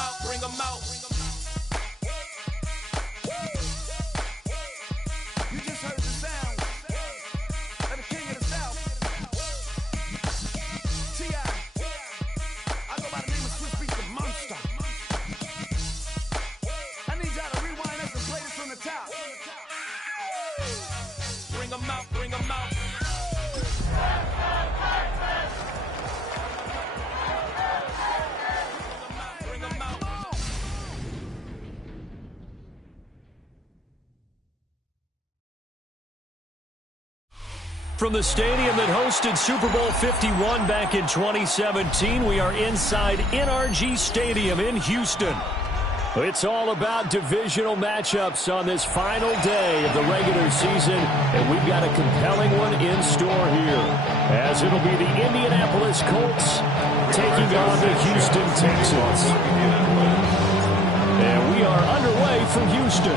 out, bring them out. You just heard the sound of the king of the south. T.I. I go by the name of Swiss Beats the Monster. I need y'all to rewind this and play this from the top. Bring them out, bring them out. From the stadium that hosted Super Bowl 51 back in 2017, we are inside NRG Stadium in Houston. It's all about divisional matchups on this final day of the regular season, and we've got a compelling one in store here, as it'll be the Indianapolis Colts taking on the Houston Texans. And we are underway from Houston.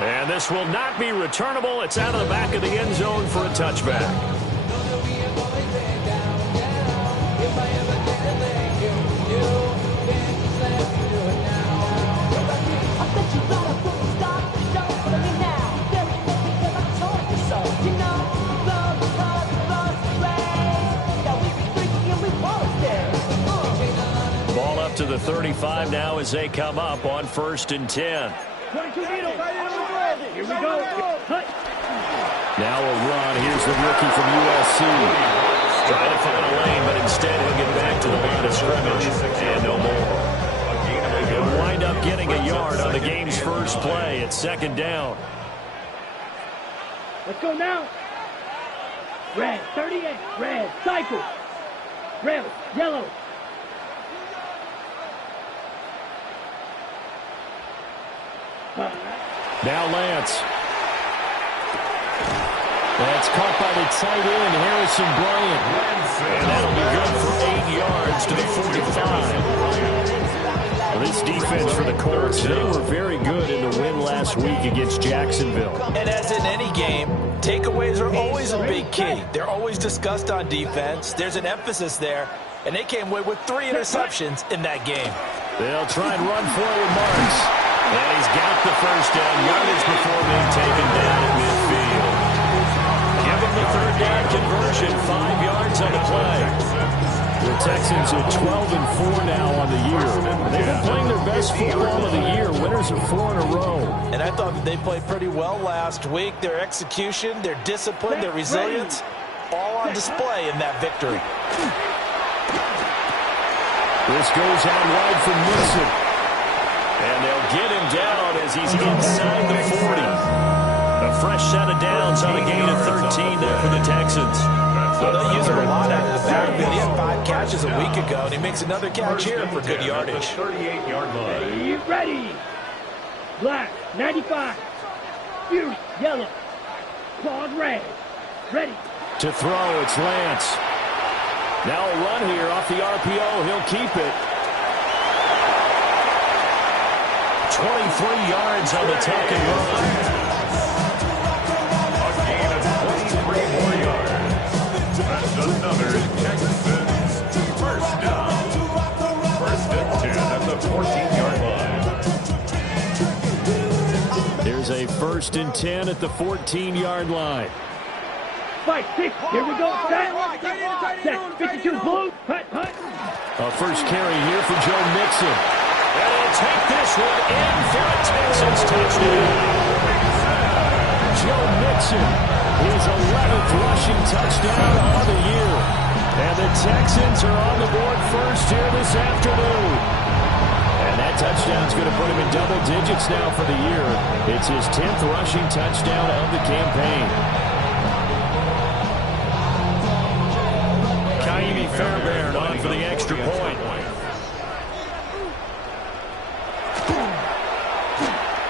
And this will not be returnable. It's out of the back of the end zone for a touchback. Ball up to the 35 now as they come up on 1st and 10. Here we go. Now a run. Here's the rookie from USC. Trying to find a lane, but instead he'll get back to the line of scrimmage. And no more. He'll wind up getting a yard on the game's first play at 2nd down. Let's go now. Red, 38. Red, cycle. Red, yellow. Now Lance. That's caught by the tight end, Harrison Bryant. And that'll be good for 8 yards to the 45. Well, this defense for the Colts, they were very good in the win last week against Jacksonville. And as in any game, takeaways are always a big key. They're always discussed on defense. There's an emphasis there. And they came away with 3 interceptions in that game. They'll try and run forward Marks. And he's got the first down yardage before being taken down at midfield. Give him the 3rd down conversion, 5 yards on the play. The Texans are 12-4 now on the year. They've been playing their best football of the year, winners of 4 in a row. And I thought that they played pretty well last week. Their execution, their discipline, their resilience, all on display in that victory. This goes out wide for Mixon. And they'll get him down as he's inside the 40. A fresh set of downs on a gain of 13 there for the Texans. Well, they'll use him a lot out of the backfield. He had 5 catches a week ago, and he makes another catch here for good yardage. 38-yard line. Ready. Black, 95. Fuse, yellow. Claws, red. Ready. To throw, it's Lance. Now a run here off the RPO. He'll keep it. 23 yards on the tuck and run. A gain of 23 more yards. That's another Texans first down. 1st and 10 at the 14-yard line. There's a 1st and 10 at the 14-yard line. Fight, 6. Here we go. Set. 52 blue. Hut. A first carry here for Joe Mixon. And he'll take this one in for a Texans touchdown. Joe Mixon, his 11th rushing touchdown of the year. And the Texans are on the board first here this afternoon. And that touchdown's going to put him in double digits now for the year. It's his 10th rushing touchdown of the campaign. Ka'imi Fairbairn on for the extra point.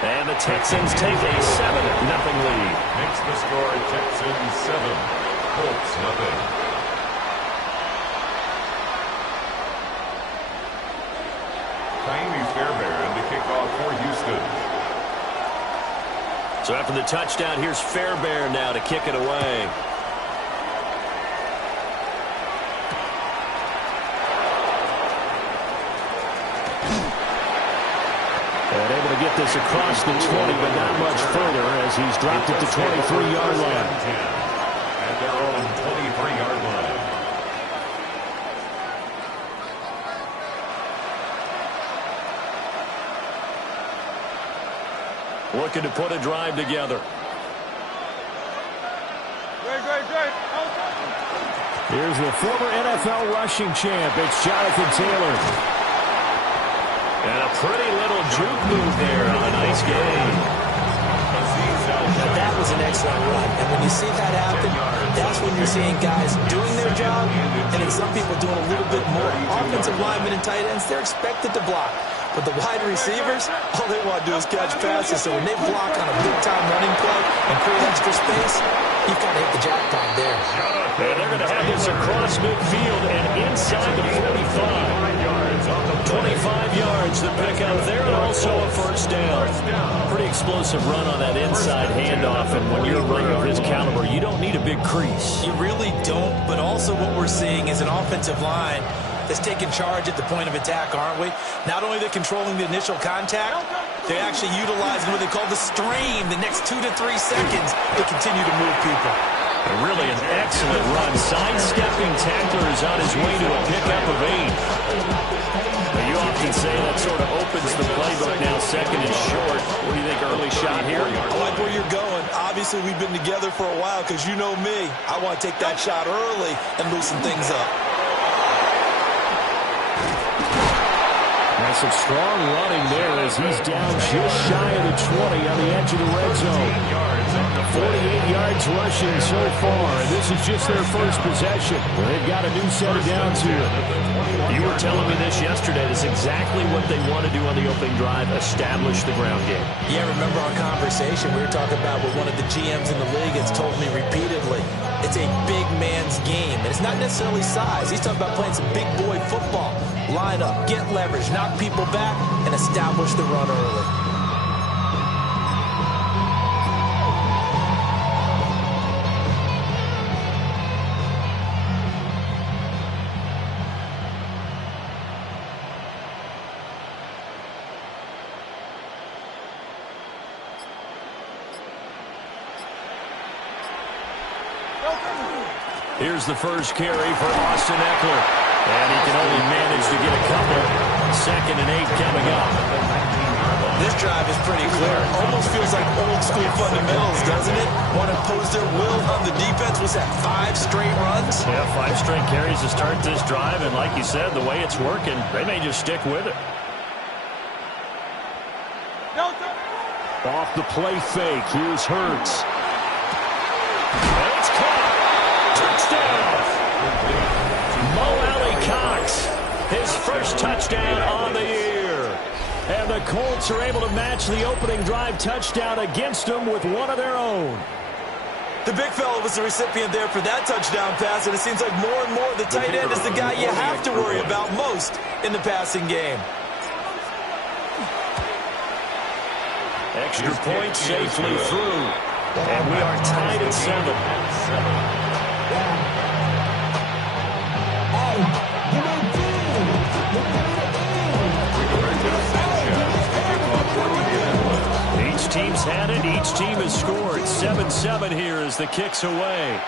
And the Texans take a 7-0 lead. Makes the score Texans 7, Colts 0. Ka'imi Fairbairn to kick off for Houston. So after the touchdown, here's Fairbairn now to kick it away. this across the 20, but not much further as he's dropped it to 23-yard line. At their own 23-yard line. Looking to put a drive together. Here's the former NFL rushing champ. It's Jonathan Taylor. And a pretty little juke move there on a nice game. Now that was an excellent run. And when you see that happen, that's when you're seeing guys doing their job and then some people doing a little bit more. Offensive linemen and tight ends, they're expected to block. But the wide receivers, all they want to do is catch passes. So when they block on a big-time running play and create extra space, you've got to hit the jackpot there. And they're going to have this across midfield and inside the 45. 25 yards to pick up there, and also a first down. Pretty explosive run on that inside handoff, and when you're a runner of his caliber, you don't need a big crease. You really don't, but also what we're seeing is an offensive line that's taking charge at the point of attack, aren't we? Not only they're controlling the initial contact, they're actually utilizing what they call the stream, the next 2 to 3 seconds to continue to move people. Really an excellent run. Sidestepping tacklers on his way to a pickup of 8. You often say that sort of opens the playbook now, second and short. What do you think, early shot here? I like where you're going. Obviously, we've been together for a while because you know me. I want to take that shot early and loosen things up. That's some strong running there as he's down just shy of the 20 on the edge of the red zone. 48 yards rushing so far, and this is just their first possession. They've got a new set of downs here. You were telling me this yesterday. That's exactly what they want to do on the opening drive, establish the ground game. Yeah, remember our conversation we were talking about with one of the GMs in the league that's told me repeatedly, it's a big man's game. And it's not necessarily size. He's talking about playing some big boy football. Line up, get leverage, knock people back, and establish the run early. Here's the first carry for Austin Eckler. And he can only manage to get a couple. 2nd and 8 coming up. This drive is pretty clear. Almost feels like old school fundamentals, doesn't it? Want to impose their will on the defense. Was that 5 straight runs? Yeah, 5 straight carries to start this drive. And like you said, the way it's working, they may just stick with it. Off the play fake. Here's Hurts. And it's caught. Touchdown. Mo Alley-Cox, his first touchdown on the year. And the Colts are able to match the opening drive touchdown against them with one of their own. The big fella was the recipient there for that touchdown pass, and it seems like more and more the tight end is the guy you have to worry about most in the passing game. Extra point safely through. And we are tied at 7. Each team's had it. Each team has scored. 7-7 here as the kick's away.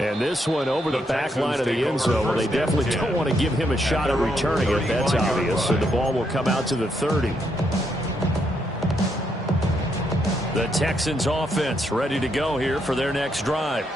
And this one over the back line of the end zone. Well, they definitely don't want to give him a shot at returning it. That's obvious. So the ball will come out to the 30. The Texans offense ready to go here for their next drive.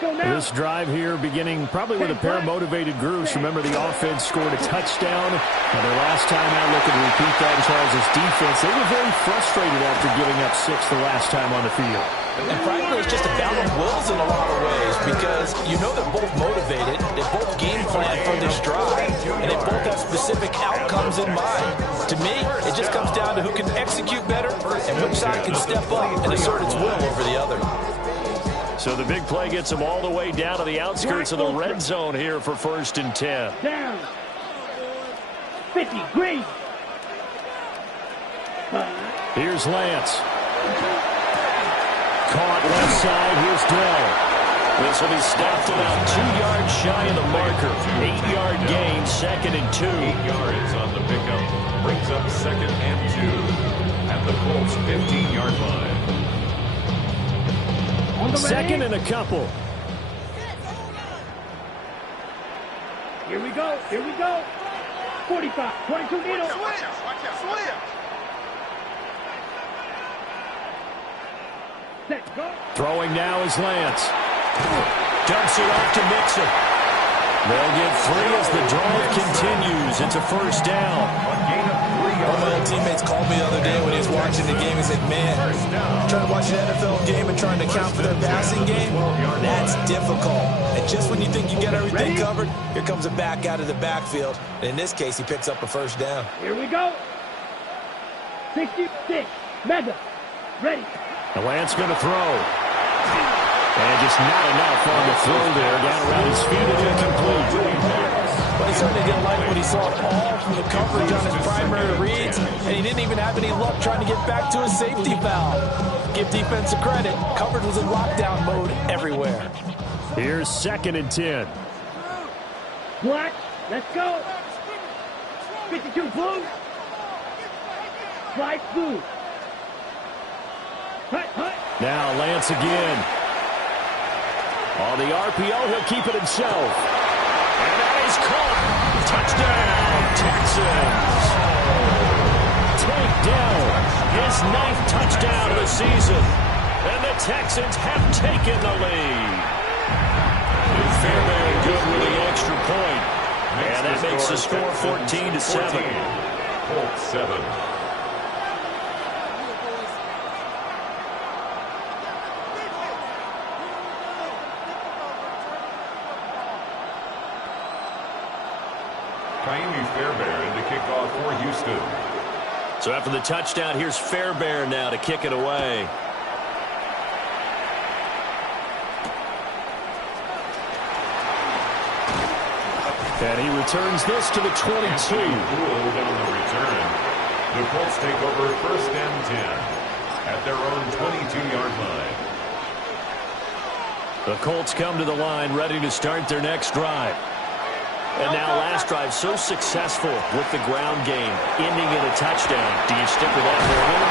This drive here beginning probably with a pair of motivated groups. Remember, the offense scored a touchdown. And their last time out, looking to repeat that as far as this defense. They were very frustrated after giving up 6 the last time on the field. And frankly, it's just a battle of wills in a lot of ways because you know they're both motivated. They both game plan for this drive, and they both have specific outcomes in mind. To me, it just comes down to who can execute better and which side can step up and assert its will over the other. So the big play gets them all the way down to the outskirts of the red zone here for 1st and 10. Down. 50, green. Here's Lance. Caught left side. Here's Dell. The This will be stopped about 2 yards shy of the marker. 8-yard gain, 2nd and 2. 8 yards on the pickup. Brings up 2nd and 2. At the Colts 15-yard line. On the 2nd ready. and a couple. Here we go. Here we go. 45. 22 needle. Set. Go. Throwing now is Lance. Dumps it off to Mixon. They'll get 3 as the drive continues. It's a first down. A gain of 3 One of yards. my old teammates called me the other day when he was watching the game. He's like, man, trying to watch an NFL game and trying to account for their passing game, that's difficult. And just when you think you get everything covered, here comes a back out of the backfield. And in this case, he picks up a first down. Here we go. 66. Mega. Ready. The Lance going to throw. And just not enough on the throw there. Down around his feet and incomplete. But he certainly didn't like what he saw all from the coverage on his primary reads, and he didn't even have any luck trying to get back to his safety valve. Give defense a credit. Coverage was in lockdown mode everywhere. Here's 2nd and 10. Black. Let's go. 52 blue. Slide blue. Hut, hut. Now Lance again. On the RPO, he'll keep it himself. And that is caught. Touchdown, Texans. Take down his 9th touchdown of the season. And the Texans have taken the lead. Fairbairn good with the extra point. And that makes the score 14-7. Colts 7. Kaimi Fairbairn to kick off for Houston. So after the touchdown, here's Fairbairn now to kick it away. And he returns this to the 22. Ruled on the return. The Colts take over 1st and 10 at their own 22-yard line. The Colts come to the line ready to start their next drive. And now last drive so successful with the ground game, ending in a touchdown. Do you stick with that formula?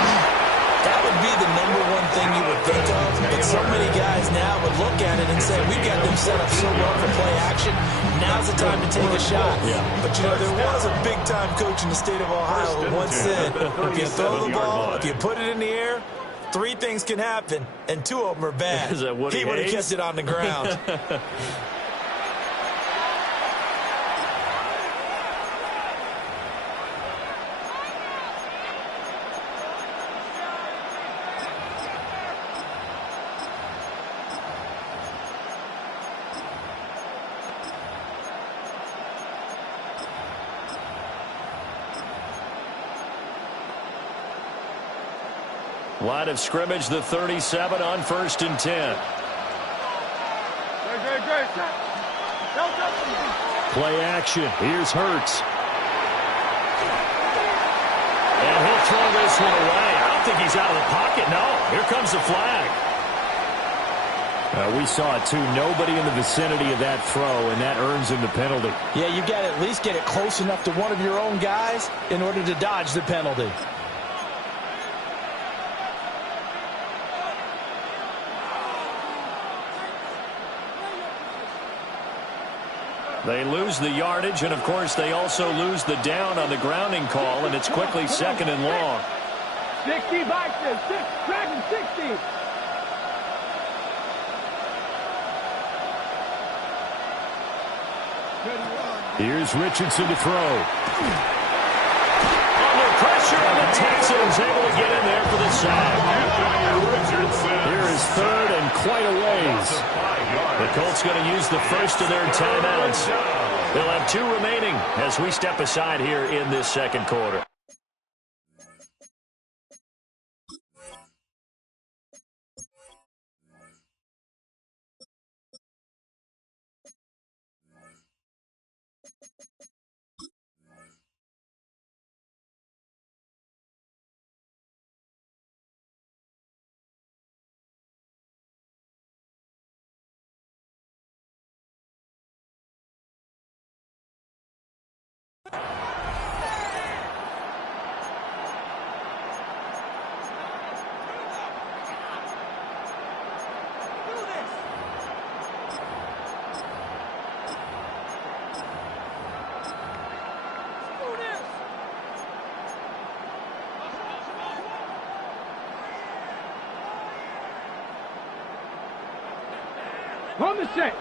That would be the #1 thing you would think of, but so many guys now would look at it and say, we've got them set up so well for play action, now's the time to take a shot. Yeah. But, you know, there was a big-time coach in the state of Ohio who once said, if you throw the ball, if you put it in the air, 3 things can happen, and 2 of them are bad. Is that Woody He would have Hayes? kept it on the ground. Line of scrimmage, the 37 on 1st and 10. Play action. Here's Hurts. And he'll throw this one away. I don't think he's out of the pocket. No, here comes the flag. We saw it, too. Nobody in the vicinity of that throw, and that earns him the penalty. Yeah, you got to at least get it close enough to one of your own guys in order to dodge the penalty. They lose the yardage, and, of course, they also lose the down on the grounding call, and it's quickly 2nd and long. 60 boxes. 60. Here's Richardson to throw. Under pressure, and the Texans able to get in there for the sack. Here is 3rd and quite a ways. The Colts going to use the first of their timeouts. They'll have 2 remaining as we step aside here in this 2nd quarter. On the set.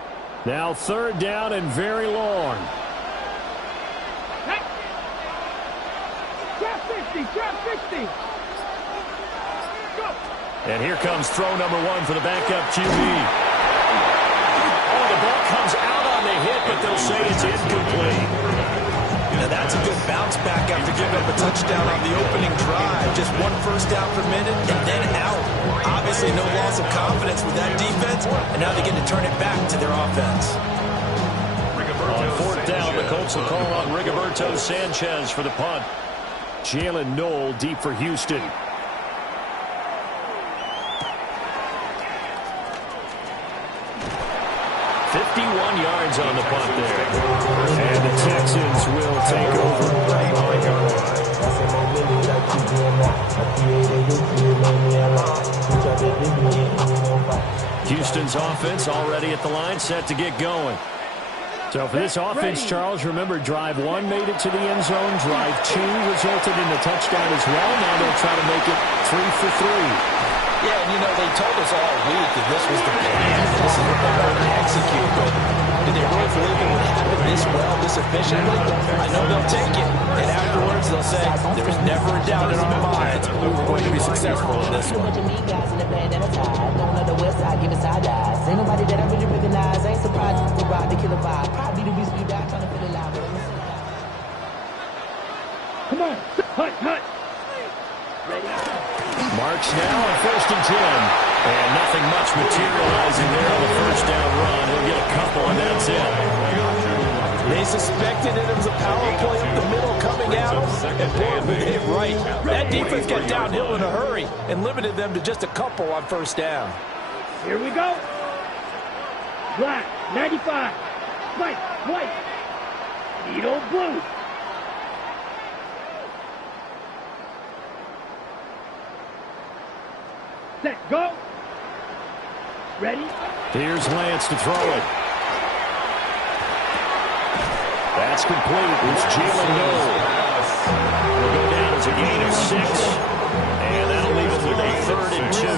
Now 3rd down and very long. Hey. Trap 50, trap 50. Go. And here comes throw number 1 for the backup QB. Oh, the ball comes out on the hit, but they'll say it's incomplete. Now that's a good bounce back after giving up a touchdown on the opening drive. Just 1 first down per minute and then out. Obviously no loss of confidence with that defense, and now they get to turn it back to their offense. On 4th down, the Colts will call on Rigoberto Sanchez for the punt. Jalen Noel deep for Houston. 51 yards on the punt there. And the Texans will take over. Houston's offense already at the line, set to get going. So for this offense, Charles, remember, drive 1 made it to the end zone. Drive 2 resulted in a touchdown as well. Now they'll try to make it 3 for 3. Yeah, and you know, they told us all week that this was the plan. This is what they're going to execute. But did they really believe it would happen this well, this efficiently? I know they'll take it. And afterwards, they'll say, there was never a doubt in our minds we were going to be successful in this one. Ain't nobody that I really recognize. Ain't surprised to ride the killer vibe. Probably the reason you die trying to feel alive. Come on. Hut, hut. Ready. Marks now on 1st and 10. And nothing much materializing there on the first down run. He'll get a couple, and that's it. They suspected it was a power play up the middle coming out, and boy, we hit right. That defense got downhill in a hurry and limited them to just a couple on 1st down. Here we go. Black, 95. White, white. Needle blue. Set, go. Ready? Here's Lance to throw it. That's complete. It's Jalen Noel. It'll go down as a gain of 6. And that'll leave it with a 3rd and 2.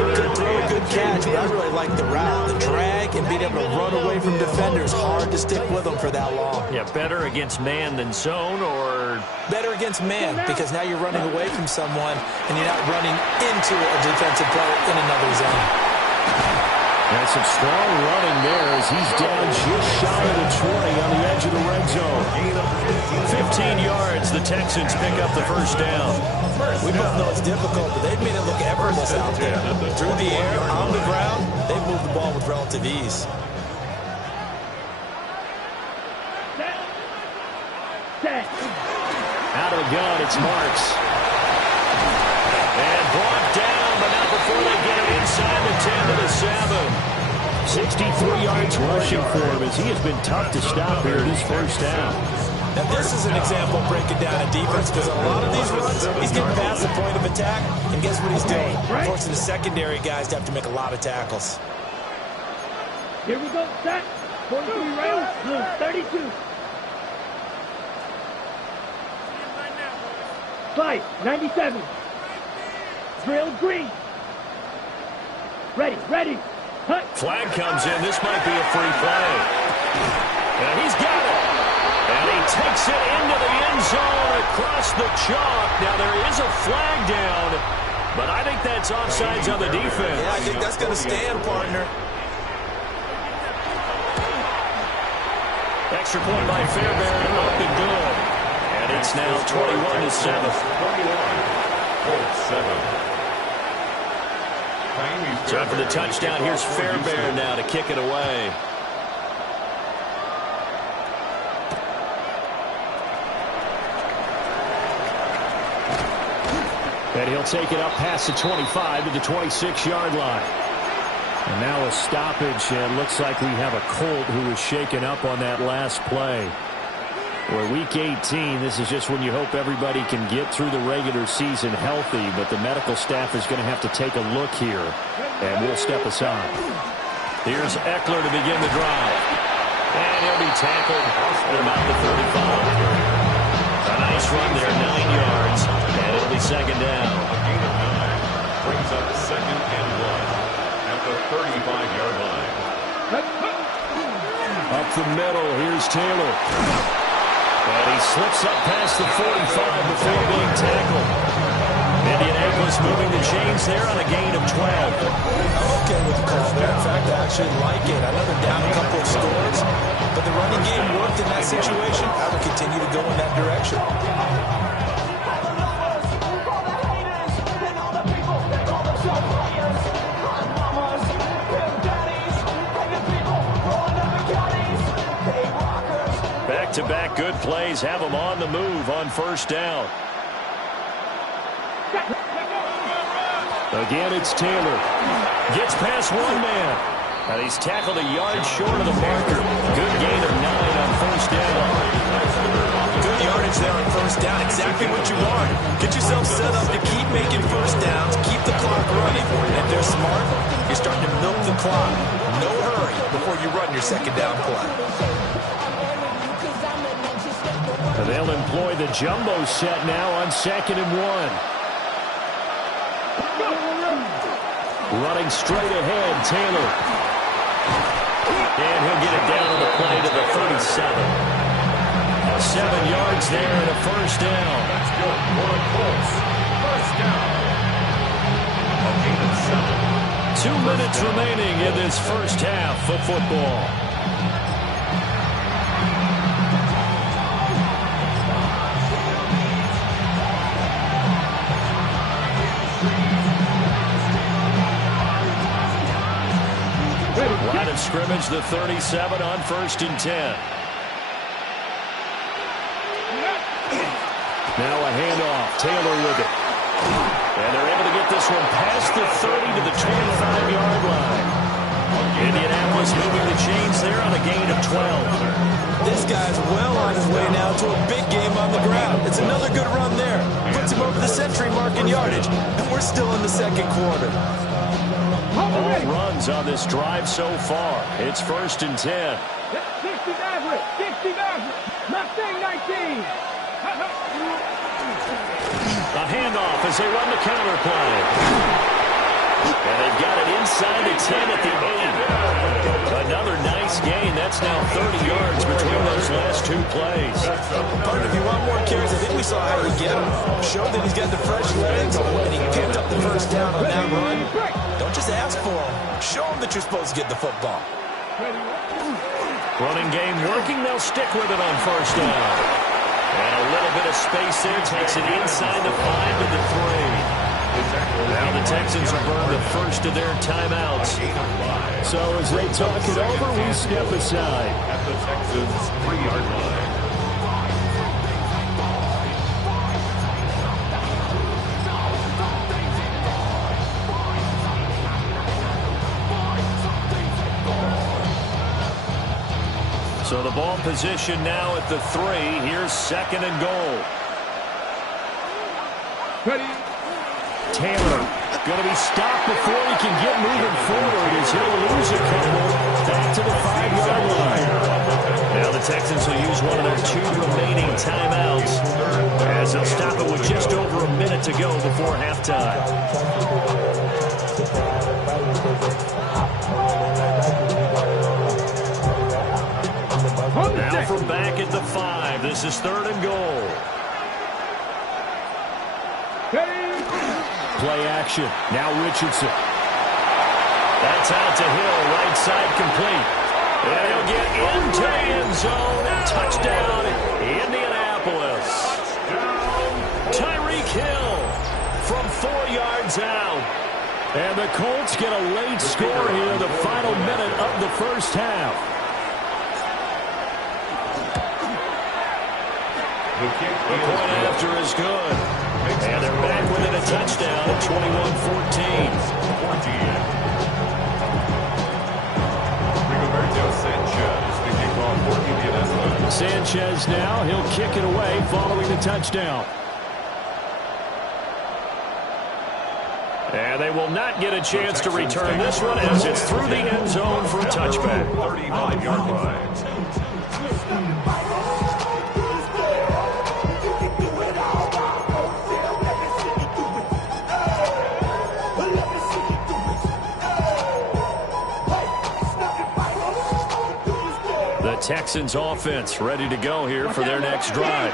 Good throw, good catch, but I really like the route. The drag and being able to run away from defenders. Hard to stick with them for that long. Yeah, better against man than zone, or better against man, because now you're running away from someone and you're not running into a defensive player in another zone. And some strong running there as he's down just shy of the 20 on the edge of the red zone. 15 yards, the Texans pick up the first down. We both know it's difficult, but they've made it look effortless out there. Through the air, on the ground, they've moved the ball with relative ease. Set. Out of the gun, it's Marks. And brought down, but not before they get it inside the 10 to the 7. 63 yards rushing for him as he has been tough to stop here at his first down. Now this is an example of breaking down a defense, because a lot of these runs, he's getting past the point of attack, and guess what he's doing? Forcing the secondary guys to have to make a lot of tackles. Here we go. Set. 43 rounds. Blue, 32. Fight, 97. Drill green. Ready, ready. Hut. Flag comes in. This might be a free play. And he's got it. And he takes it into the end zone across the chalk. Now there is a flag down, but I think that's offsides on the defense. Yeah, I think that's going to stand, partner. Extra point by Fairbairn, up and good. And it's now 21-7. 21-7. Time for the touchdown. Here's Fairbairn now to kick it away. And he'll take it up past the 25 to the 26-yard line. And now a stoppage, and looks like we have a Colt who was shaken up on that last play. Well, Week 18, this is just when you hope everybody can get through the regular season healthy, but the medical staff is going to have to take a look here, and we'll step aside. Here's Eckler to begin the drive. And he'll be tackled at about the 35. A nice run there, 9 yards, and it'll be second down. A gain of 9 brings up 2nd and 1 at the 35-yard line. Up the middle, here's Taylor. And he slips up past the 45 before being tackled. Indianapolis moving the chains there on a gain of 12. I'm okay with the call there. In fact, I actually like it. I know they're down a couple of scores, but the running game worked in that situation. I would continue to go in that direction. Back-to-back good plays have them on the move on first down. Again, it's Taylor. Gets past one man. And he's tackled a yard short of the marker. Good gain of 9 on first down. Good yardage there on first down. Exactly what you want. Get yourself set up to keep making first downs, keep the clock running. And if they're smart, you're starting to milk the clock. No hurry before you run your second down play. And they'll employ the jumbo set now on 2nd and 1. Running straight ahead, Taylor. And he'll get it down on the play to the 37. 7 yards there and a first down. That's good for the Colts. First down. A gain of 7. 2 minutes remaining in this first half of football. Line of scrimmage, the 37 on 1st and 10. Now a handoff. Taylor with it. And they're able to get this one past the 30 to the 25-yard line. Indianapolis moving the chains there on a gain of 12. This guy's well on his way now to a big game on the ground. It's another good run there. Puts him over the century mark in yardage. And we're still in the second quarter. All runs on this drive so far. It's 1st and 10. 60 Maverick, 60 Maverick, Mustang 19. A handoff as they run the counter play. And they've got it inside the 10 at the 8. Another nice gain. That's now 30 yards between those last 2 plays. Partner, if you want more carries, I think we saw how you get him. Showed that he's got the fresh legs, and he picked up the first down on that run. Don't just ask for him. Show him that you're supposed to get the football. Running game working. They'll stick with it on first down. And a little bit of space there takes it inside the 5 to the 3. Now the Texans will burn the first of their timeouts. So as they talk it over, we step aside. At the Texans' 3-yard line. So the ball position now at the 3. Here's 2nd and goal. Taylor going to be stopped before he can get moving forward as he'll lose a couple back to the 5-yard line. Now the Texans will use one of their 2 remaining timeouts as they'll stop it with just over a minute to go before halftime. Now from back at the 5, this is 3rd and goal. Play action. Now Richardson. That's out to Hill. Right side complete. And he'll get into the end zone. And touchdown, Indianapolis. Tyreek Hill from 4 yards out. And the Colts get a late score here, the final minute of the first half. The point after is good. And they're back within a touchdown at 21-14. Rigoberto Sanchez, the kickoff for Indianapolis. Sanchez now, he'll kick it away following the touchdown. And they will not get a chance to return this one as it's through the end zone for a touchback. 35-yard line. Texans offense ready to go here for their next drive.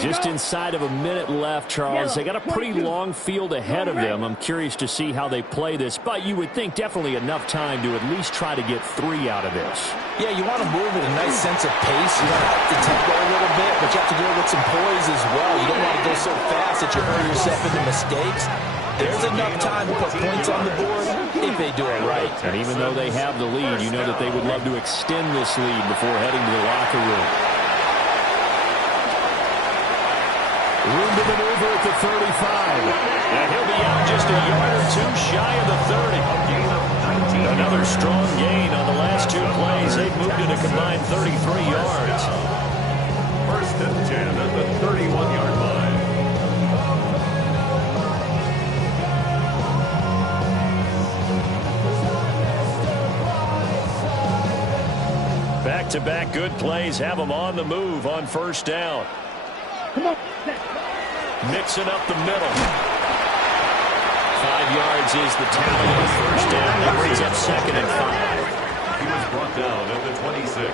Just inside of a minute left, Charles. They got a pretty long field ahead of them. I'm curious to see how they play this, but you would think definitely enough time to at least try to get 3 out of this. Yeah, you want to move at a nice sense of pace. You want to up the tempo a little bit, but you have to do it with some poise as well. You don't want to go so fast that you hurt yourself into mistakes. There's enough time to put points on the board if they do it right. And even though they have the lead, you know that they would love to extend this lead before heading to the locker room. Room to maneuver at the 35. And he'll be out just a yard or 2 shy of the 30. Another strong gain on the last 2 plays. They've moved it a combined 33 yards. First and 10 at the 31-yard line. Back-to-back good plays have them on the move on first down. Come on. Mixing up the middle. 5 yards is the tally on first down. That brings up 2nd and 5. He was brought down at the 26.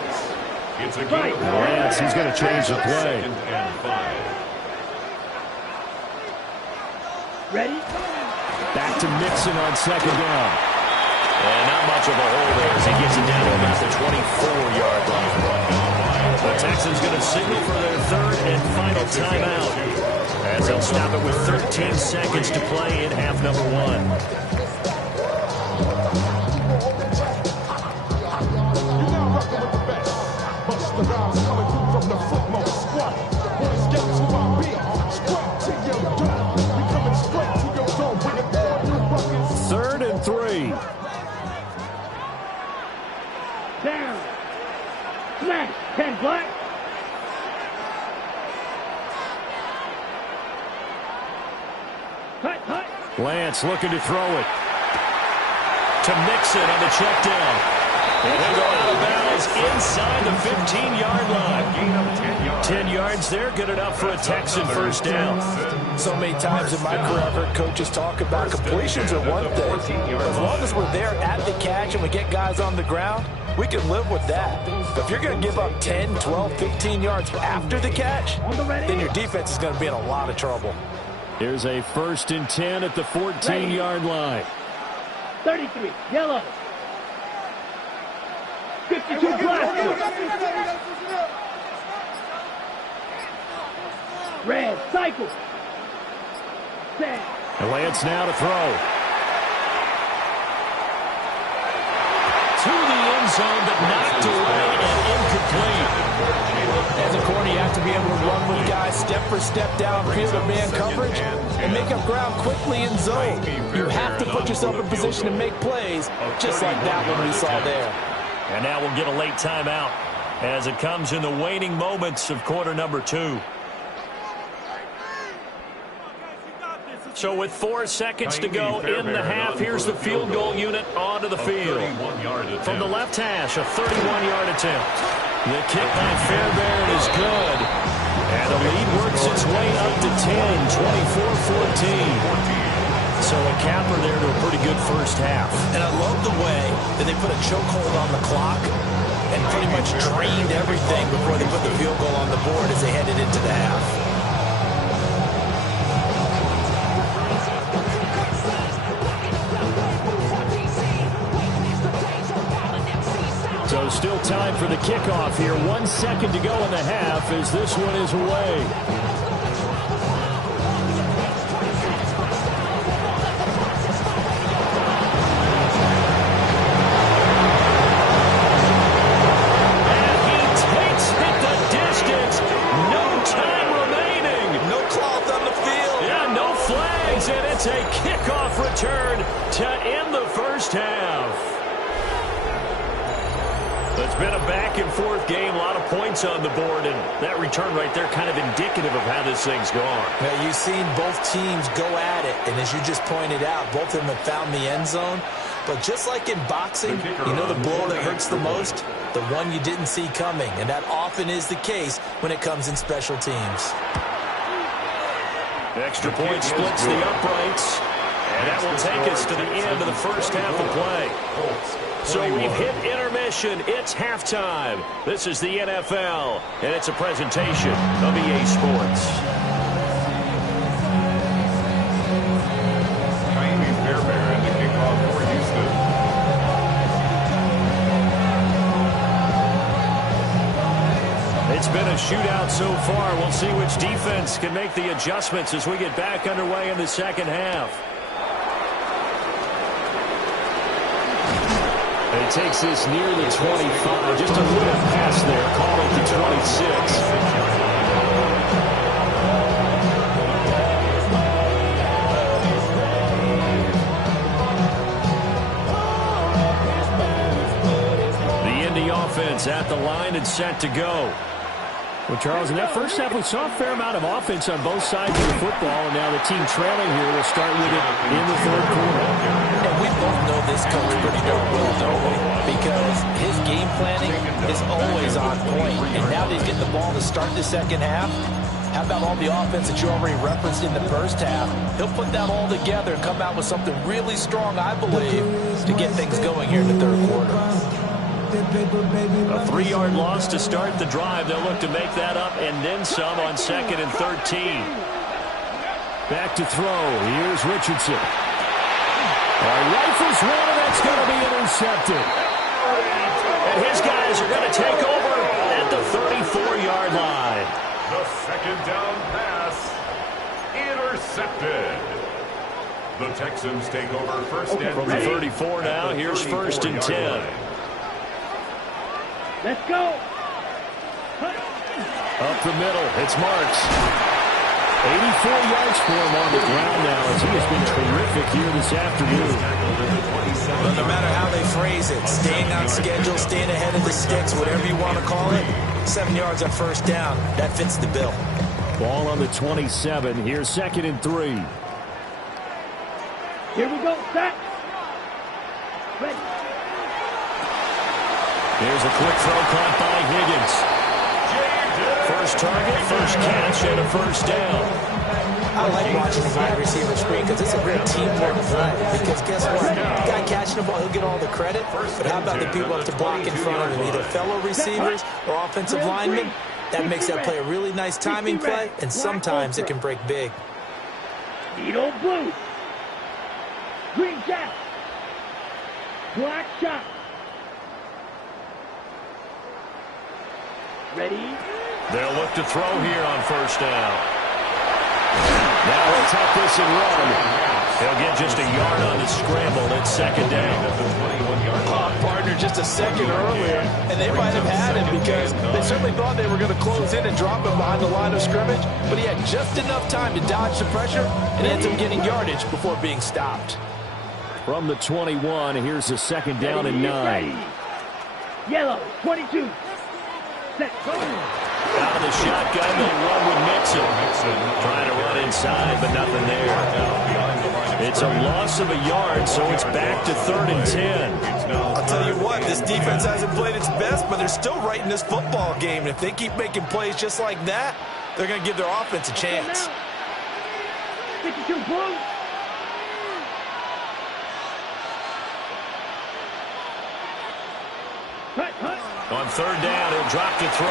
It's a Right. game. Lance, he's going to change the play. 2nd and 5. Ready? Back to Mixon on 2nd down. And not much of a hole there as he gets it down to about the 24-yard line. The Texans going to signal for their 3rd and final timeout, as they'll stop it with 13 seconds to play in half number 1. Third and 3. Down. Smash. 10 black. Hut. Lance looking to throw it to Mixon on the check down. And he'll go out of bounds inside the 15-yard line. Gain of 10 yards. 10 yards there, good enough for a Texan first down. So many times in my career, I've heard coaches talk about completions are one thing. As long as we're there at the catch and we get guys on the ground, we can live with that. But if you're going to give up 10, 12, 15 yards after the catch, then your defense is going to be in a lot of trouble. Here's a 1st and 10 at the 14-yard line. 33. Yellow. 52 black. Red. Cycle. Set. And Lance now to throw. To the end zone, but knocked away and incomplete. As a corner, you have to be able to run with guys step for step downfield of man coverage and make up ground quickly in zone. You have to put yourself in position to make plays, just like that one we saw there. And now we'll get a late timeout as it comes in the waning moments of quarter number 2. So with 4 seconds to go in the half, here's the field goal unit onto the field. From the left hash, a 31-yard attempt. The kick by Fairbairn is good. And the lead works its way up to 10, 24-14. So a capper there to a pretty good first half. And I love the way that they put a chokehold on the clock and pretty much drained everything before they put the field goal on the board as they headed into the half. So still time for the kickoff here. 1 second to go in the half as this one is away. And he takes it the distance. No time remaining. No cloth on the field. Yeah, no flags, and it's a kickoff return to end the first half. It's been a back-and-forth game, a lot of points on the board, and that return right there kind of indicative of how this thing's gone. Now, you've seen both teams go at it, and as you just pointed out, both of them have found the end zone. But just like in boxing, you know the blow that hurts the most? The one you didn't see coming, and that often is the case when it comes in special teams. Extra point splits the uprights. And that will take us to the end of the first half of play. So we've hit intermission. It's halftime. This is the NFL, and it's a presentation of EA Sports. Ka'imi Fairbairn to kick off for Houston. It's been a shootout so far. We'll see which defense can make the adjustments as we get back underway in the second half. And it takes this near the 25. Just a little pass there. Call it the 26. The Indy offense at the line and set to go. Well, Charles, in that first half, we saw a fair amount of offense on both sides of the football, and now the team trailing here will start with it in the third quarter. And we both know this coach pretty darn well, don't we? Because his game planning is always on point. And now that he's getting the ball to start the second half, how about all the offense that you already referenced in the first half? He'll put that all together and come out with something really strong, I believe, to get things going here in the third quarter. A 3-yard loss to start the drive. They'll look to make that up and then some on 2nd and 13. Back to throw. Here's Richardson. Rifles one, and that's going to be intercepted. And his guys are going to take over at the 34-yard line. The second down pass intercepted. The Texans take over first and From the 34 now, here's 1st and 10. Let's go. Up the middle, it's Marks. 84 yards for him on the ground now as he has been terrific here this afternoon. Well, no matter how they phrase it, staying on schedule, staying ahead of the sticks, whatever you want to call it, 7 yards on first down, that fits the bill. Ball on the 27. Here's 2nd and 3. Here we go. Set. Ready. Here's a quick throw caught by Higgins. First target, first catch, and a first down. I like watching the wide receiver screen because it's a real teamwork play. Because guess what? The guy catching the ball, he'll get all the credit. But how about the people up to block in front of him, either fellow receivers or offensive linemen? That makes that play a really nice timing play, and sometimes it can break big. Needle blue. Green jack. Black shot. Ready? They'll look to throw here on first down. Now he'll tuck this and run. He'll get just a yard on the scramble. It's 2nd down. Partner just a second earlier, and they might have had him because they certainly thought they were going to close in and drop him behind the line of scrimmage, but he had just enough time to dodge the pressure and ends up getting yardage before being stopped. From the 21, here's a 2nd down and 9. Yellow, 22. Set. Go. Out of the shotgun, they run with Mixon. Trying to run inside, but nothing there. It's a loss of a yard, so it's back to 3rd and 10. I'll tell you what, this defense hasn't played its best, but they're still right in this football game. And if they keep making plays just like that, they're going to give their offense a chance. 52 blue. On 3rd down, he'll drop to throw.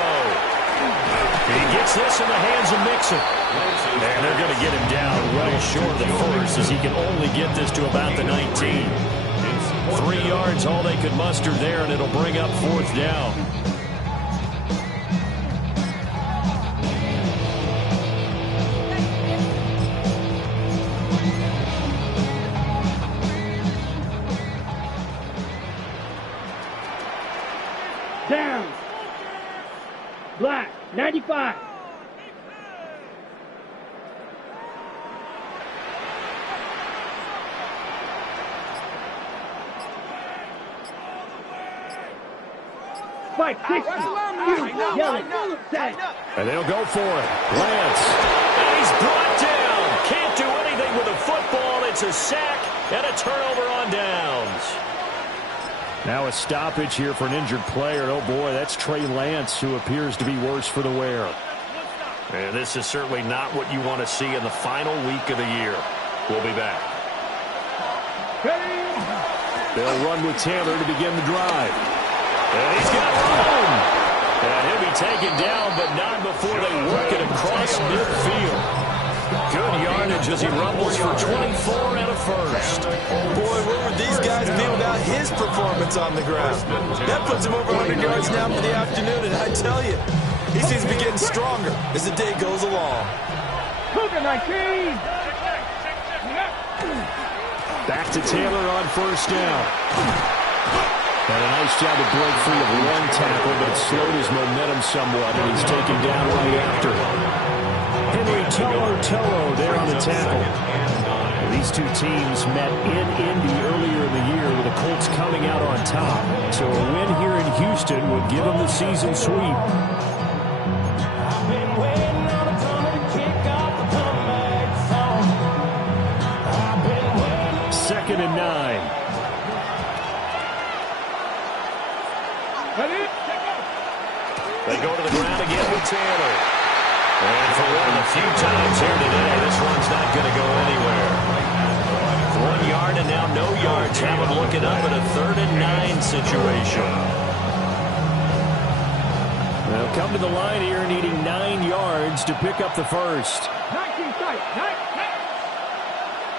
He gets this in the hands of Mixon. And they're going to get him down well short of the first as he can only get this to about the 19. 3 yards, all they could muster there, and it'll bring up 4th down. Down. Black, 95. Spike, 60. Yellow, set. And they'll go for it. Lance. And he's brought down. Can't do anything with the football. It's a sack and a turnover on downs. Now a stoppage here for an injured player. Oh, boy, that's Trey Lance, who appears to be worse for the wear. And this is certainly not what you want to see in the final week of the year. We'll be back. They'll run with Taylor to begin the drive. And he's got room. And he'll be taken down, but not before they work it across midfield. Good yardage as he rumbles for 24 and a first. Boy, where would these guys be without his performance on the ground? That puts him over 100 yards now for the afternoon, and I tell you, he seems to be getting stronger as the day goes along. Cougar 19. Back to Taylor on first down. And a nice job to break free of one tackle, but it slowed his momentum somewhat, and he's taken down right after. Henry Tolo there on the tackle. These two teams met in Indy earlier in the year with the Colts coming out on top. So a win here in Houston would give them the season sweep. Second and 9. They go to the ground again with Taylor. And for one of the few times here today, this one's not going to go anywhere. 1 yard and now no yards. Have them looking up at a 3rd and 9 situation. They'll come to the line here needing 9 yards to pick up the first. 19 strike.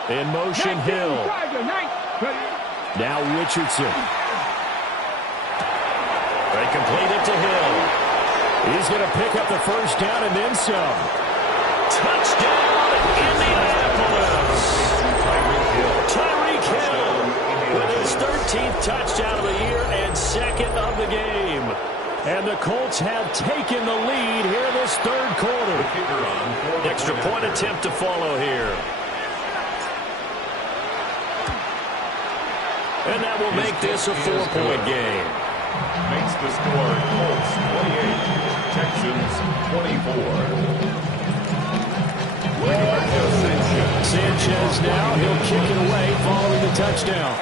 In motion, Hill. Now Richardson. They complete it to Hill. He's going to pick up the first down and then some. Touchdown, Indianapolis. Tyreek Hill with his 13th touchdown of the year and 2nd of the game. And the Colts have taken the lead here in this 3rd quarter. Extra point attempt to follow here. And that will make this a 4-point game. Makes the score Colts 28, Texans 24. Sanchez now, he'll kick it away following the touchdown.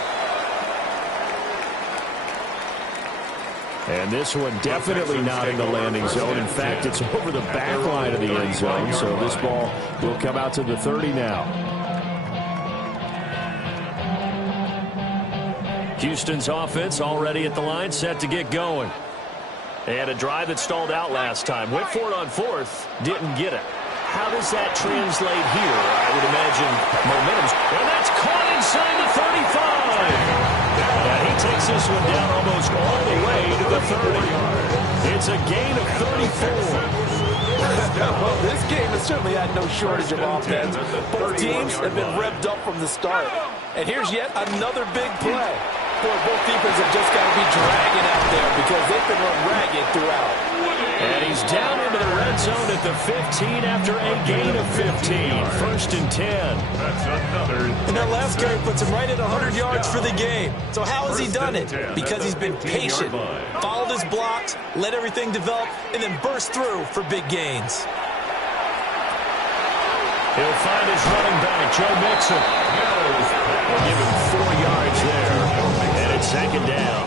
And this one definitely not in the landing zone. In fact, it's over the back line of the end zone, so this ball will come out to the 30 now. Houston's offense already at the line, set to get going. They had a drive that stalled out last time. Went for it on 4th, didn't get it. How does that translate here? I would imagine momentum. And that's caught inside the 35. And he takes this one down almost all the way to the 30. It's a gain of 34. Well, this game has certainly had no shortage of offense. Both teams have been revved up from the start. And here's yet another big play. Boy, both defenses have just got to be dragging out there because they've been run ragged throughout. And he's down into the red zone at the 15 after a gain of 15. 1st and 10. That's another. And that last carry puts him right at 100 yards for the game. So how has he done it? Because he's been patient, followed his blocks, let everything develop, and then burst through for big gains. He'll find his running back, Joe Mixon. We'll give him 4 yards there. And it's 2nd down.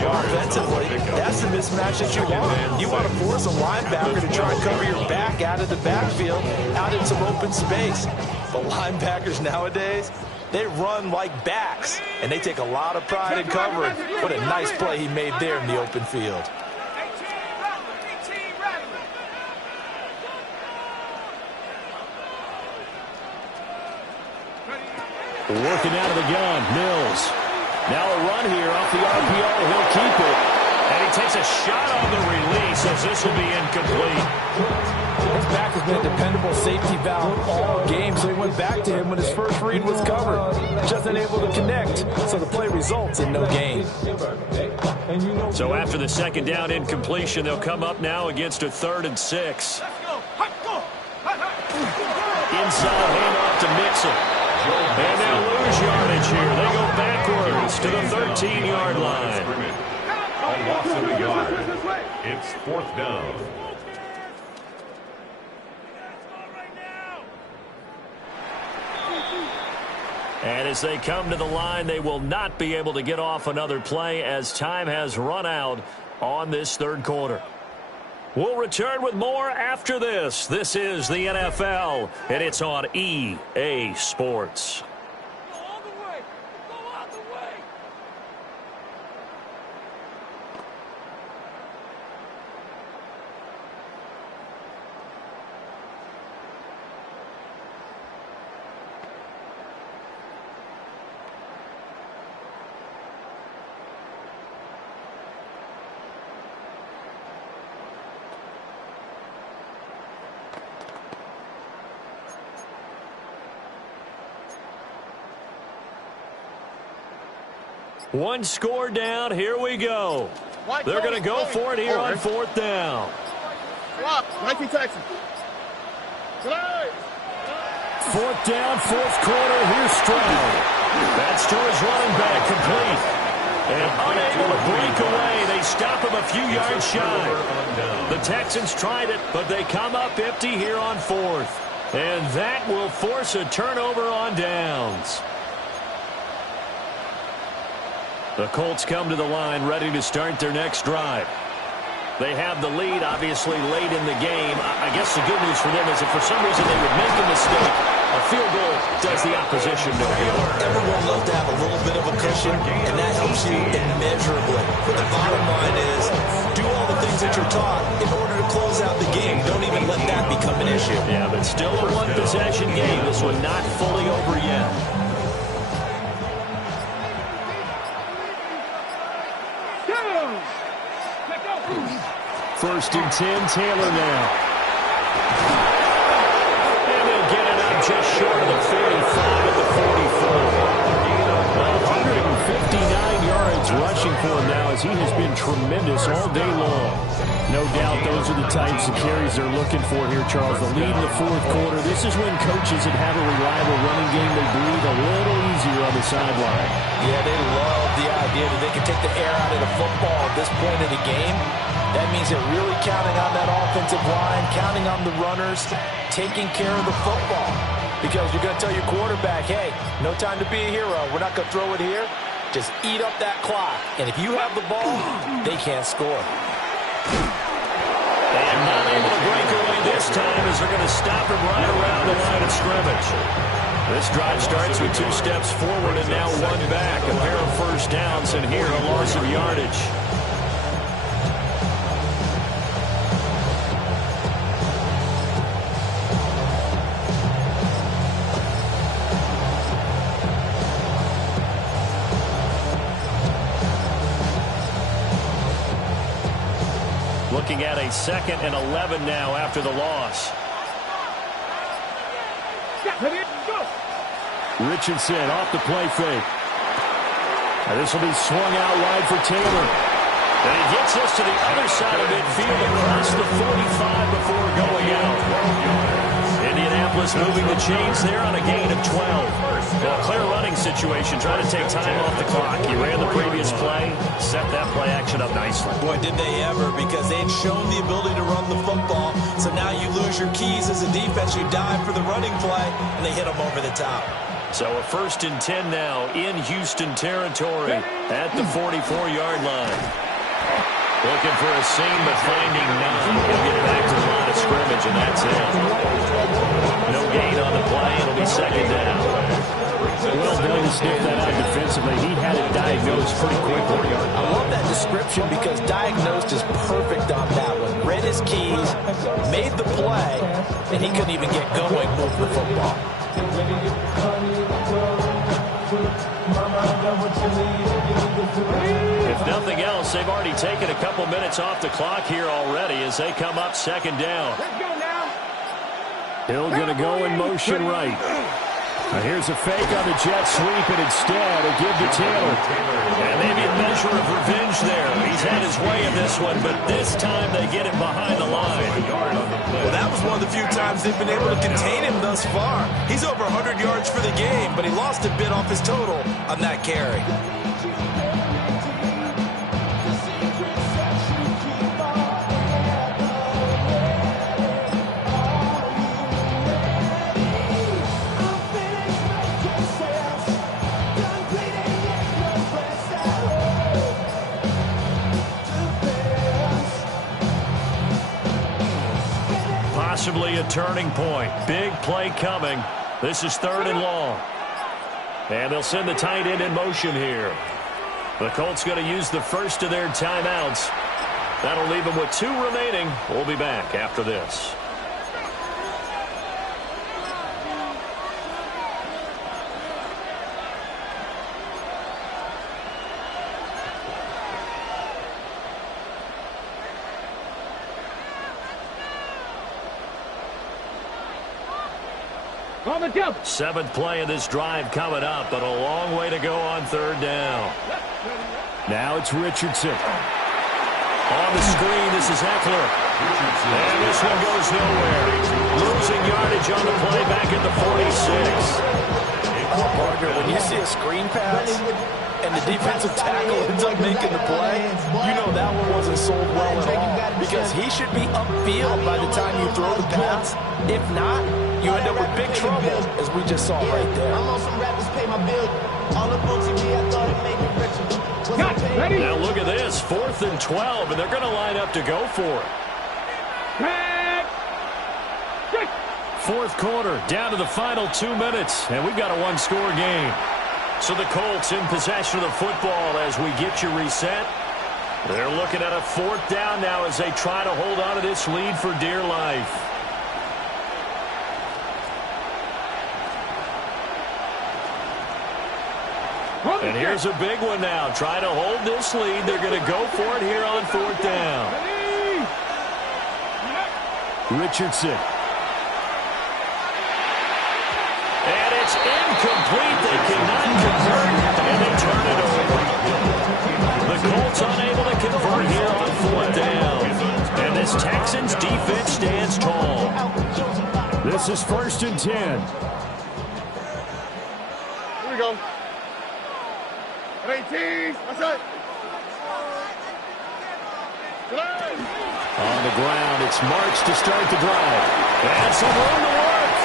Offensively, that's the mismatch that you want. You want to force a linebacker to try and cover your back out of the backfield, out in some open space. But linebackers nowadays, they run like backs, and they take a lot of pride in covering. What a nice play he made there in the open field. Working out of the gun, Mills. Now a run here off the RPO. He'll keep it. And he takes a shot on the release as this will be incomplete. His back has been a dependable safety valve all game, so he went back to him when his first read was covered. Just unable to connect, so the play results in no gain. So after the 2nd down incompletion, they'll come up now against a 3rd and 6. Inside handoff to Mixon. And they'll lose yardage here. They go backwards to the 13-yard line. A loss of a yard. It's 4th down. And as they come to the line, they will not be able to get off another play as time has run out on this 3rd quarter. We'll return with more after this. This is the NFL, and it's on EA Sports. One score down. Here we go. They're going to go for it here on 4th down. 19 Texans. 4th down, 4th quarter. Here's Stroud. That's to his running back, complete. And unable to break away. They stop him a few yards shy. The Texans tried it, but they come up empty here on 4th. And that will force a turnover on downs. The Colts come to the line ready to start their next drive. They have the lead, obviously, late in the game. I guess the good news for them is if for some reason they would make a mistake, a field goal does the opposition no good. Everyone loves to have a little bit of a cushion, and that helps you immeasurably. But the bottom line is, do all the things that you're taught in order to close out the game. Don't even let that become an issue. Yeah, but still a one-possession game. This one not fully over yet. First and 10, Taylor now. And they'll get it up just short of the 45 at the 44. Well, 159 yards rushing for him now as he has been tremendous all day long. No doubt those are the types of carries they're looking for here, Charles. The lead in the 4th quarter. This is when coaches that have a reliable running game, they breathe a little easier on the sideline. Yeah, they love the idea that they can take the air out of the football at this point of the game. That means they're really counting on that offensive line, counting on the runners, taking care of the football. Because you're going to tell your quarterback, hey, no time to be a hero. We're not going to throw it here. Just eat up that clock. And if you have the ball, they can't score. And not able to break away this time as they're going to stop him right around the line of scrimmage. This drive starts with 2 steps forward and now 1 back. A pair of first downs and here a loss of yardage. Looking at a 2nd and 11 now after the loss. Richardson off the play fake. And this will be swung out wide for Taylor. And he gets us to the other side of midfield across the 45 before going out. Indianapolis moving the chains there on a gain of 12. Well, clear running situation, trying to take time off the clock. He ran the previous play, set that play action up nicely. Boy, did they ever, because they had shown the ability to run the football. So now you lose your keys as a defense. You dive for the running play, and they hit them over the top. So a 1st and 10 now in Houston territory at the 44-yard line. Looking for a seam, but finding none. He'll get back to the line of scrimmage, and that's it. No gain on the play. It'll be 2nd down. Well done to sniff that out defensively. He had it diagnosed pretty quickly. I love that description because diagnosed is perfect on that one. Read his keys, made the play, and he couldn't even get going moving the football. If nothing else, they've already taken a couple minutes off the clock here already as they come up 2nd down. Hill going to go in motion right. Now here's a fake on the jet sweep, and instead a give to Taylor. And maybe a measure of revenge there. He's had his way in this one, but this time they get him behind the line. Well, that was one of the few times they've been able to contain him thus far. He's over 100 yards for the game, but he lost a bit off his total on that carry. Possibly a turning point. Big play coming. This is 3rd and long. And they'll send the tight end in motion here. The Colts going to use the first of their timeouts. That'll leave them with 2 remaining. We'll be back after this. Call the jump. 7th play of this drive coming up, but a long way to go on 3rd down. Now it's Richardson. On the screen, this is Eckler. And this one goes nowhere. Losing yardage on the play back at the 46. Partner, when you see a screen pass and the defensive tackle ends up making the play, you know that one wasn't sold well at all, because he should be upfield by the time you throw the pass. If not, you end up with big trouble, as we just saw right there. I'm on some rappers pay my bill. All the booty me, I thought it made me richer. Cut. Ready? Now look at this, 4th and 12, and they're going to line up to go for it. Back. 4th quarter, down to the final 2 minutes, and we've got a 1-score game. So the Colts in possession of the football as we get you reset. They're looking at a 4th down now as they try to hold on to this lead for dear life. And here's a big one now. Trying to hold this lead. They're going to go for it here on 4th down. Richardson. And it's incomplete. They cannot convert, and they turn it over. The Colts unable to convert here on 4th down. And this Texans defense stands tall. This is 1st and 10. Here we go. 18. That's it. On the ground, it's March to start the drive. And some room to work.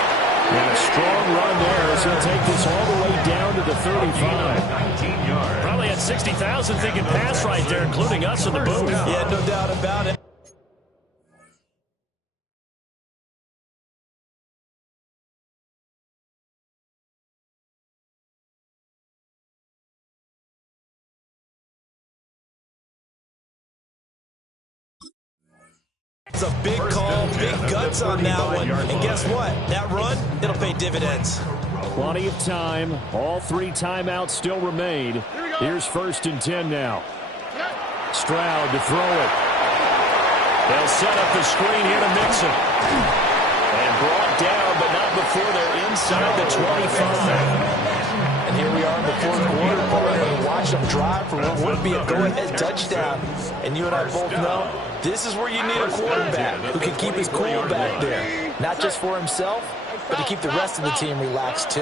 And a strong run there as he'll take this all the way down to the 35. 19 yards. Probably had 60,000 thinking pass right there, including us in the booth. Yeah, no doubt about it. It's a big call, big guts on that one. And guess what? That run, it'll pay dividends. Plenty of time. All 3 timeouts still remain. Here's 1st and 10 now. Stroud to throw it. They'll set up the screen here to Mixon. And brought down, but not before they're inside the 25. And here we are in the 4th quarter, and watch them drive for what would be a go-ahead touchdown. And you and I both know this is where you need a quarterback who can keep his cool back there. Not just for himself, but to keep the rest of the team relaxed too.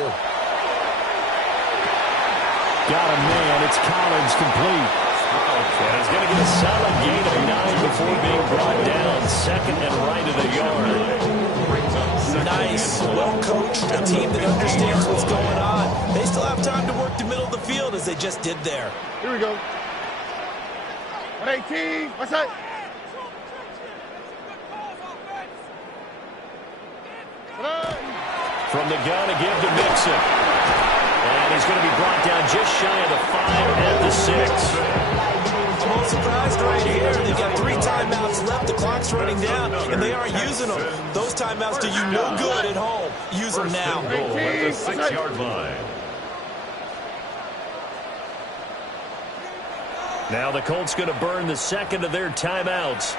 Got a man. It's Collins complete. And he's going to get a solid gain of 9 before being brought down. 2nd and right of the yard. Nice, well-coached, a team that understands what's going on. They still have time to work the middle of the field as they just did there. Here we go. 18. What's that? From the gun to give to Mixon. And he's going to be brought down just shy of the 5 at the 6. I'm all surprised right here. They've got 3 timeouts left. The clock's running down, and they aren't using them. Those timeouts do you no good at home. Use them now. Goal at the 6-yard line. Now the Colts going to burn the 2nd of their timeouts.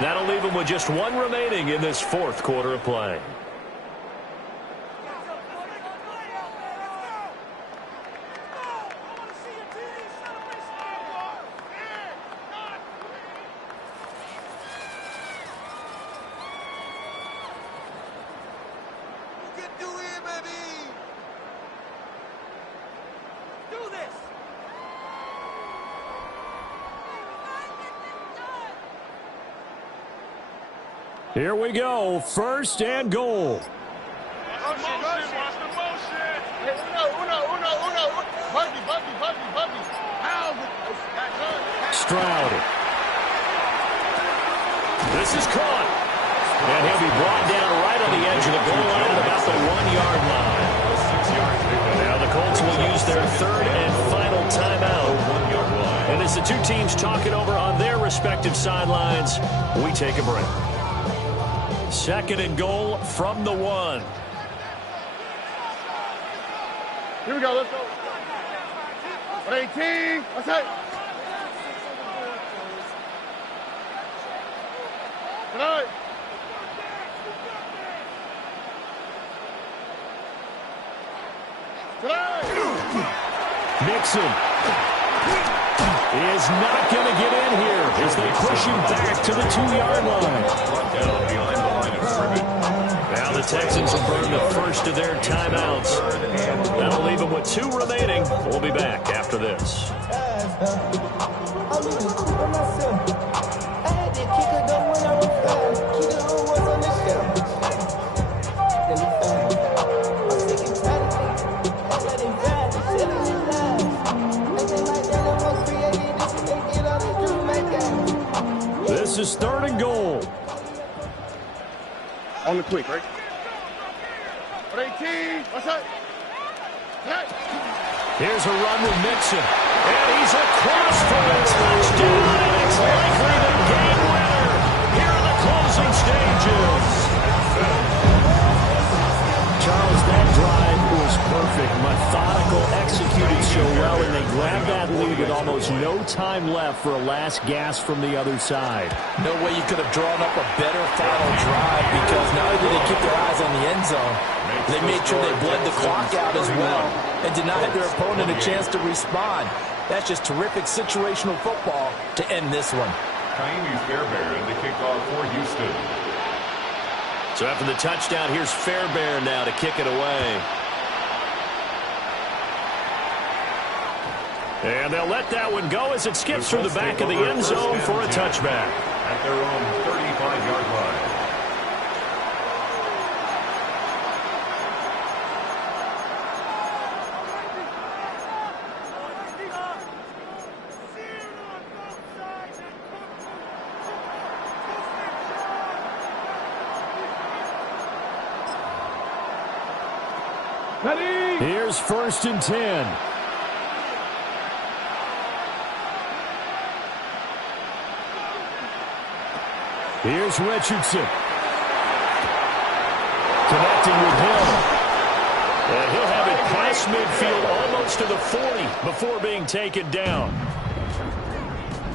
That'll leave them with just 1 remaining in this 4th quarter of play. Here we go. 1st and goal. Stroud. This is caught. And he'll be brought down right on the edge of the goal line at about the 1-yard line. Now the Colts will use their 3rd and final timeout. And as the 2 teams talk it over on their respective sidelines, we take a break. 2nd and goal from the 1. Here we go. Let's go. 18. What's that? Good night. Mixon is not going to get in here as they push him back to the 2-yard line. Now the Texans will burn the first of their timeouts. That'll leave them with 2 remaining. We'll be back after this. This is 3rd and goal. On the quick, right? 18. What's up? Here's a run with Mixon. And he's across for a touchdown, and it's likely the game winner here in the closing stages. Charles, that drive was perfect. Methodical, executed so well, and they grabbed that lead with almost no time left for a last gasp from the other side. No way you could have drawn up a better final drive, because not only did they keep their eyes on the end zone, they made sure they bled the clock out as well and denied their opponent a chance to respond. That's just terrific situational football to end this one. Ka'imi Fairbairn, the kickoff for Houston. So after the touchdown, here's Fairbairn now to kick it away. And they'll let that one go as it skips through the back of the end zone for a touchback. At their own 35-yard line. Here's 1st and 10. Here's Richardson. Connecting with Hill. And he'll have it past midfield almost to the 40 before being taken down.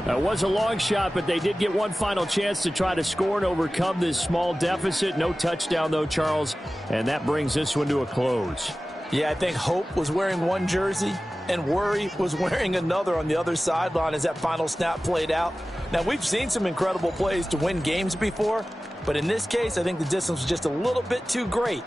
That was a long shot, but they did get one final chance to try to score and overcome this small deficit. No touchdown, though, Charles, and that brings this one to a close. Yeah, I think Hope was wearing one jersey and Worry was wearing another on the other sideline as that final snap played out. Now, we've seen some incredible plays to win games before, but in this case, I think the distance was just a little bit too great